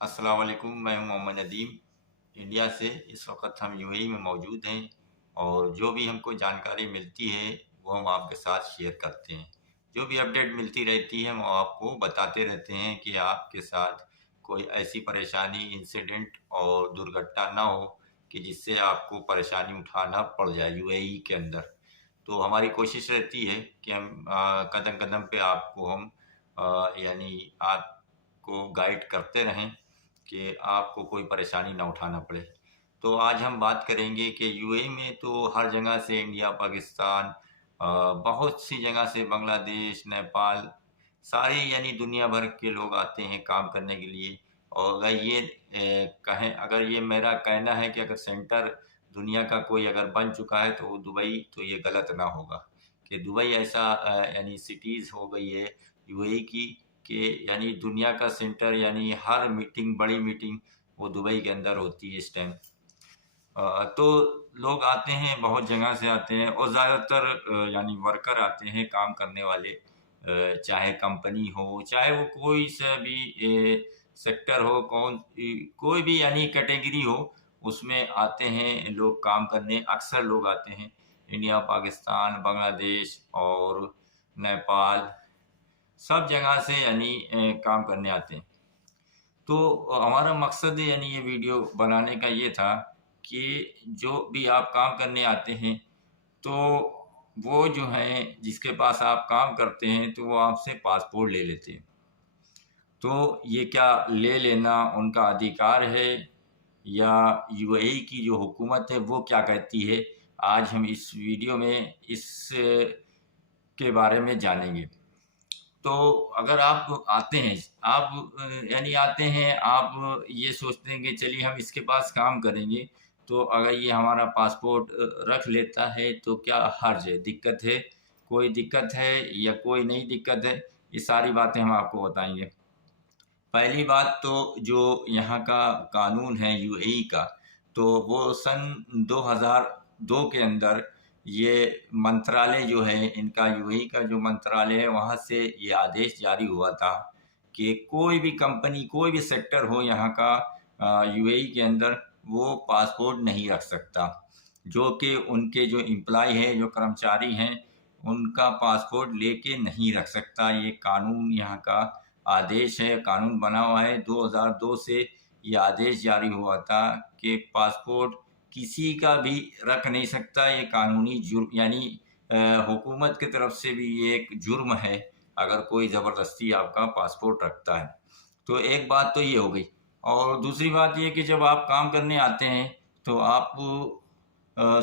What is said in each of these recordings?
अस्सलाम वालेकुम, मैं हूं मोहम्मद नदीम इंडिया से। इस वक्त हम यूएई में मौजूद हैं और जो भी हमको जानकारी मिलती है वो हम आपके साथ शेयर करते हैं। जो भी अपडेट मिलती रहती है हम आपको बताते रहते हैं कि आपके साथ कोई ऐसी परेशानी, इंसिडेंट और दुर्घटना ना हो कि जिससे आपको परेशानी उठाना पड़ जाए यूएई के अंदर। तो हमारी कोशिश रहती है कि हम कदम कदम पे आपको हम यानी आपको गाइड करते रहें कि आपको कोई परेशानी ना उठाना पड़े। तो आज हम बात करेंगे कि यूएई में तो हर जगह से इंडिया, पाकिस्तान, बहुत सी जगह से बांग्लादेश, नेपाल, सारे यानी दुनिया भर के लोग आते हैं काम करने के लिए। और अगर ये मेरा कहना है कि अगर सेंटर दुनिया का कोई अगर बन चुका है तो वो दुबई, तो ये गलत ना होगा कि दुबई ऐसा यानी सिटीज़ हो गई है यूएई की कि यानी दुनिया का सेंटर, यानी हर मीटिंग, बड़ी मीटिंग वो दुबई के अंदर होती है इस टाइम। तो लोग आते हैं, बहुत जगह से आते हैं और ज़्यादातर यानी वर्कर आते हैं, काम करने वाले। चाहे कंपनी हो, चाहे वो कोई सा भी सेक्टर हो, कोई भी यानी कैटेगरी हो, उसमें आते हैं लोग काम करने। अक्सर लोग आते हैं इंडिया, पाकिस्तान, बांग्लादेश और नेपाल, सब जगह से यानी काम करने आते हैं। तो हमारा मकसद यानी ये वीडियो बनाने का ये था कि जो भी आप काम करने आते हैं, तो वो जो हैं जिसके पास आप काम करते हैं तो वो आपसे पासपोर्ट ले लेते हैं। तो ये क्या ले लेना उनका अधिकार है या यूएई की जो हुकूमत है वो क्या कहती है, आज हम इस वीडियो में इस के बारे में जानेंगे। तो अगर आप आते हैं, आप यानी आते हैं, आप ये सोचते हैं कि चलिए हम इसके पास काम करेंगे, तो अगर ये हमारा पासपोर्ट रख लेता है तो क्या हर्ज है, दिक्कत है, कोई दिक्कत है या कोई नहीं दिक्कत है, ये सारी बातें हम आपको बताएंगे। पहली बात तो जो यहाँ का कानून है यूएई का, तो वो सन 2002 के अंदर ये मंत्रालय जो है इनका, यूएई का जो मंत्रालय है वहाँ से ये आदेश जारी हुआ था कि कोई भी कंपनी, कोई भी सेक्टर हो यहाँ का यूएई के अंदर, वो पासपोर्ट नहीं रख सकता। जो कि उनके जो एम्प्लॉय है, जो कर्मचारी हैं, उनका पासपोर्ट लेके नहीं रख सकता। ये कानून यहाँ का आदेश है, कानून बना हुआ है। 2002 से ये आदेश जारी हुआ था कि पासपोर्ट किसी का भी रख नहीं सकता। ये कानूनी जुर्म, यानी हुकूमत की तरफ से भी ये एक जुर्म है अगर कोई ज़बरदस्ती आपका पासपोर्ट रखता है। तो एक बात तो ये हो गई। और दूसरी बात ये कि जब आप काम करने आते हैं तो आप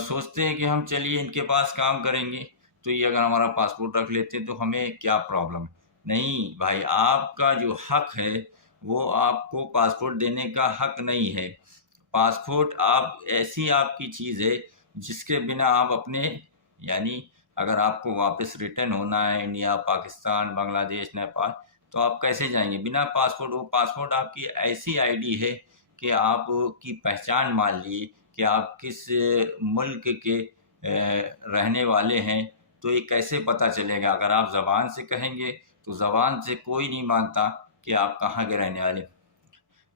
सोचते हैं कि हम चलिए इनके पास काम करेंगे, तो ये अगर हमारा पासपोर्ट रख लेते हैं तो हमें क्या प्रॉब्लम। नहीं भाई, आपका जो हक है वो आपको पासपोर्ट देने का हक नहीं है। पासपोर्ट आप ऐसी आपकी चीज़ है जिसके बिना आप अपने, यानी अगर आपको वापस रिटर्न होना है इंडिया, पाकिस्तान, बांग्लादेश, नेपाल, तो आप कैसे जाएंगे बिना पासपोर्ट। वो पासपोर्ट आपकी ऐसी आईडी है कि आपकी पहचान मान ली कि आप किस मुल्क के रहने वाले हैं। तो ये कैसे पता चलेगा? अगर आप ज़बान से कहेंगे तो ज़बान से कोई नहीं मानता कि आप कहाँ के रहने वाले।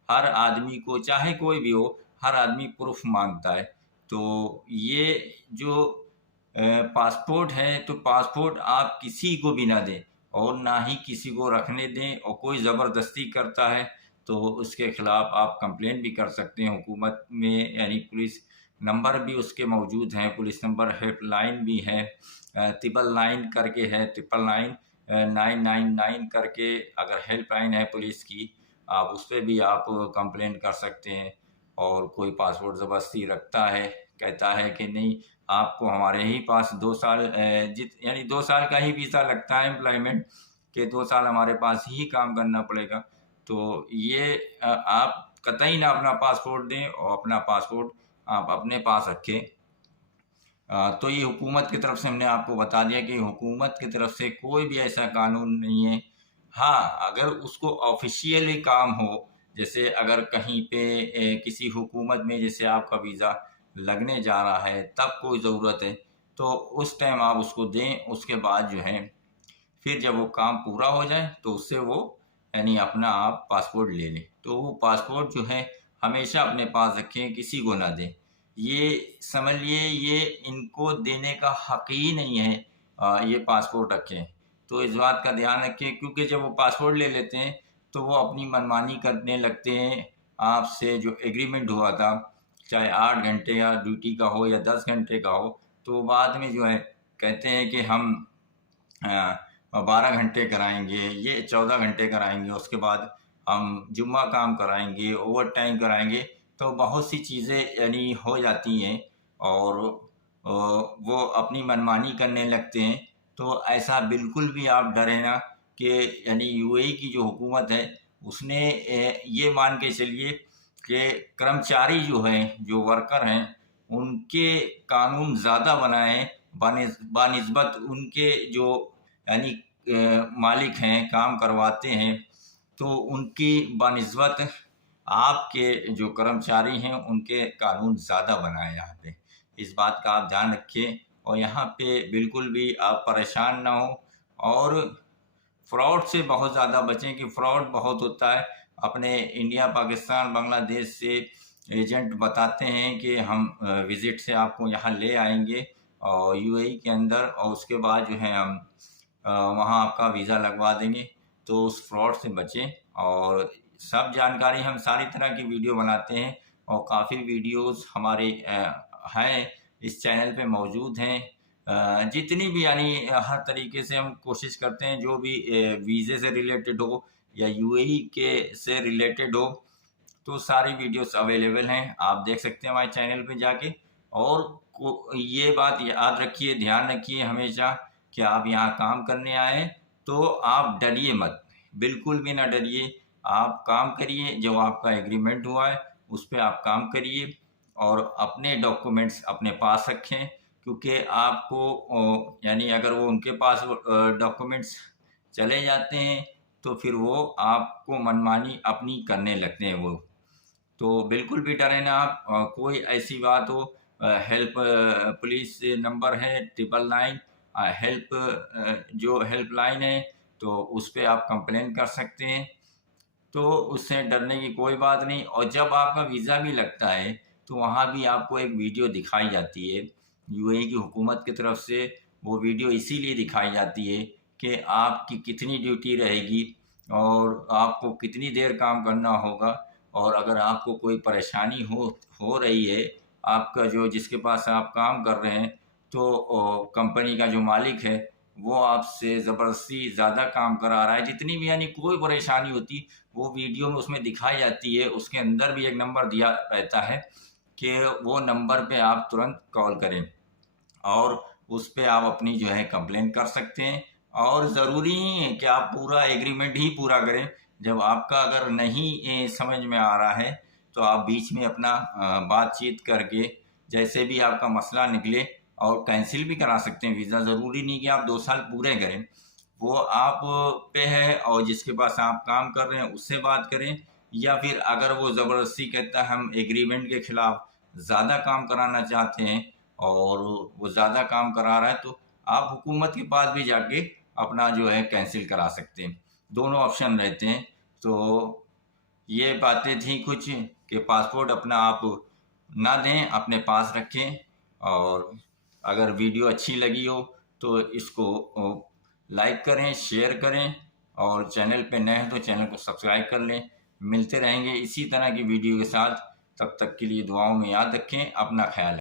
हर आदमी को, चाहे कोई भी हो, हर आदमी प्रूफ मांगता है। तो ये जो पासपोर्ट है, तो पासपोर्ट आप किसी को भी ना दें और ना ही किसी को रखने दें। और कोई ज़बरदस्ती करता है तो उसके खिलाफ आप कंप्लेंट भी कर सकते हैं हुकूमत में, यानी पुलिस नंबर भी उसके मौजूद हैं, पुलिस नंबर, हेल्पलाइन भी है, ट्रिपल नाइन करके है, 999 करके अगर हेल्पलाइन है पुलिस की, आप उस पर भी आप कंप्लेंट कर सकते हैं। और कोई पासपोर्ट ज़बरदस्ती रखता है, कहता है कि नहीं आपको हमारे ही पास 2 साल यानी 2 साल का ही वीज़ा लगता है एम्प्लॉयमेंट, के 2 साल हमारे पास ही काम करना पड़ेगा। तो ये आप कतई ना अपना पासपोर्ट दें और अपना पासपोर्ट आप अपने पास रखें। तो ये हुकूमत की तरफ से हमने आपको बता दिया कि हुकूमत की तरफ से कोई भी ऐसा कानून नहीं है। हाँ, अगर उसको ऑफिशियली काम हो, जैसे अगर कहीं पे किसी हुकूमत में जैसे आपका वीज़ा लगने जा रहा है तब कोई ज़रूरत है, तो उस टाइम आप उसको दें। उसके बाद जो है फिर जब वो काम पूरा हो जाए तो उससे वो यानी अपना आप पासपोर्ट ले लें। तो वो पासपोर्ट जो है हमेशा अपने पास रखें, किसी को ना दें। ये समझ लिए ये इनको देने का हक ही नहीं है ये पासपोर्ट रखें। तो इस बात का ध्यान रखें, क्योंकि जब वो पासपोर्ट ले लेते हैं तो वो अपनी मनमानी करने लगते हैं। आपसे जो एग्रीमेंट हुआ था, चाहे 8 घंटे या ड्यूटी का हो या 10 घंटे का हो, तो बाद में जो है कहते हैं कि हम 12 घंटे कराएंगे, ये 14 घंटे कराएंगे, उसके बाद हम जुम्मा काम कराएंगे, ओवर टाइम कराएंगे। तो बहुत सी चीज़ें यानी हो जाती हैं और वो अपनी मनमानी करने लगते हैं। तो ऐसा बिल्कुल भी आप डरे ना कि यानी यूएई की जो हुकूमत है उसने ये मान के चलिए कि कर्मचारी जो हैं, जो वर्कर हैं, उनके कानून ज़्यादा बनाए बानिस्बत उनके जो यानी मालिक हैं, काम करवाते हैं, तो उनकी बानिस्बत आपके जो कर्मचारी हैं उनके कानून ज़्यादा बनाए यहाँ पे। इस बात का आप ध्यान रखिए और यहाँ पे बिल्कुल भी आप परेशान ना हो और फ्रॉड से बहुत ज़्यादा बचें कि फ्रॉड बहुत होता है। अपने इंडिया, पाकिस्तान, बांग्लादेश से एजेंट बताते हैं कि हम विज़िट से आपको यहाँ ले आएंगे और यूएई के अंदर, और उसके बाद जो है हम वहाँ आपका वीज़ा लगवा देंगे। तो उस फ्रॉड से बचें और सब जानकारी हम सारी तरह की वीडियो बनाते हैं और काफ़ी वीडियोस हमारे हैं इस चैनल पे मौजूद हैं। जितनी भी यानी हर तरीके से हम कोशिश करते हैं, जो भी वीज़े से रिलेटेड हो या यूएई के से रिलेटेड हो, तो सारी वीडियोस अवेलेबल हैं, आप देख सकते हैं हमारे चैनल पे जाके। और ये बात याद रखिए, ध्यान रखिए हमेशा कि आप यहाँ काम करने आए तो आप डरिए मत, बिल्कुल भी ना डरिए। आप काम करिए, जो आपका एग्रीमेंट हुआ है उस पर आप काम करिए और अपने डॉक्यूमेंट्स अपने पास रखें, क्योंकि आपको यानी अगर वो उनके पास डॉक्यूमेंट्स चले जाते हैं तो फिर वो आपको मनमानी अपनी करने लगते हैं वो। तो बिल्कुल भी डरें ना आप। कोई ऐसी बात हो, हेल्प पुलिस नंबर है 999, हेल्प जो हेल्पलाइन है तो उस पर आप कंप्लेन कर सकते हैं। तो उससे डरने की कोई बात नहीं। और जब आपका वीज़ा भी लगता है तो वहाँ भी आपको एक वीडियो दिखाई जाती है यूएई की हुकूमत की तरफ से। वो वीडियो इसीलिए दिखाई जाती है कि आपकी कितनी ड्यूटी रहेगी और आपको कितनी देर काम करना होगा। और अगर आपको कोई परेशानी हो रही है, आपका जो जिसके पास आप काम कर रहे हैं, तो कंपनी का जो मालिक है वो आपसे ज़बरदस्ती ज़्यादा काम करा रहा है, जितनी भी यानी कोई परेशानी होती वो वीडियो में उसमें दिखाई जाती है। उसके अंदर भी एक नंबर दिया रहता है कि वो नंबर पे आप तुरंत कॉल करें और उस पे आप अपनी जो है कंप्लेन कर सकते हैं। और ज़रूरी नहीं है कि आप पूरा एग्रीमेंट ही पूरा करें। जब आपका अगर नहीं समझ में आ रहा है तो आप बीच में अपना बातचीत करके जैसे भी आपका मसला निकले और कैंसिल भी करा सकते हैं वीज़ा। ज़रूरी नहीं कि आप 2 साल पूरे करें, वो आप पे है। और जिसके पास आप काम कर रहे हैं उससे बात करें, या फिर अगर वो ज़बरदस्ती कहता है हम एग्रीमेंट के ख़िलाफ़ ज़्यादा काम कराना चाहते हैं और वो ज़्यादा काम करा रहा है, तो आप हुकूमत के पास भी जाके अपना जो है कैंसिल करा सकते हैं। दोनों ऑप्शन रहते हैं। तो ये बातें थी कुछ कि पासपोर्ट अपना आप ना दें, अपने पास रखें। और अगर वीडियो अच्छी लगी हो तो इसको लाइक करें, शेयर करें और चैनल पे नए हैं तो चैनल को सब्सक्राइब कर लें। मिलते रहेंगे इसी तरह की वीडियो के साथ, तब तक के लिए दुआओं में याद रखें, अपना ख्याल रखें।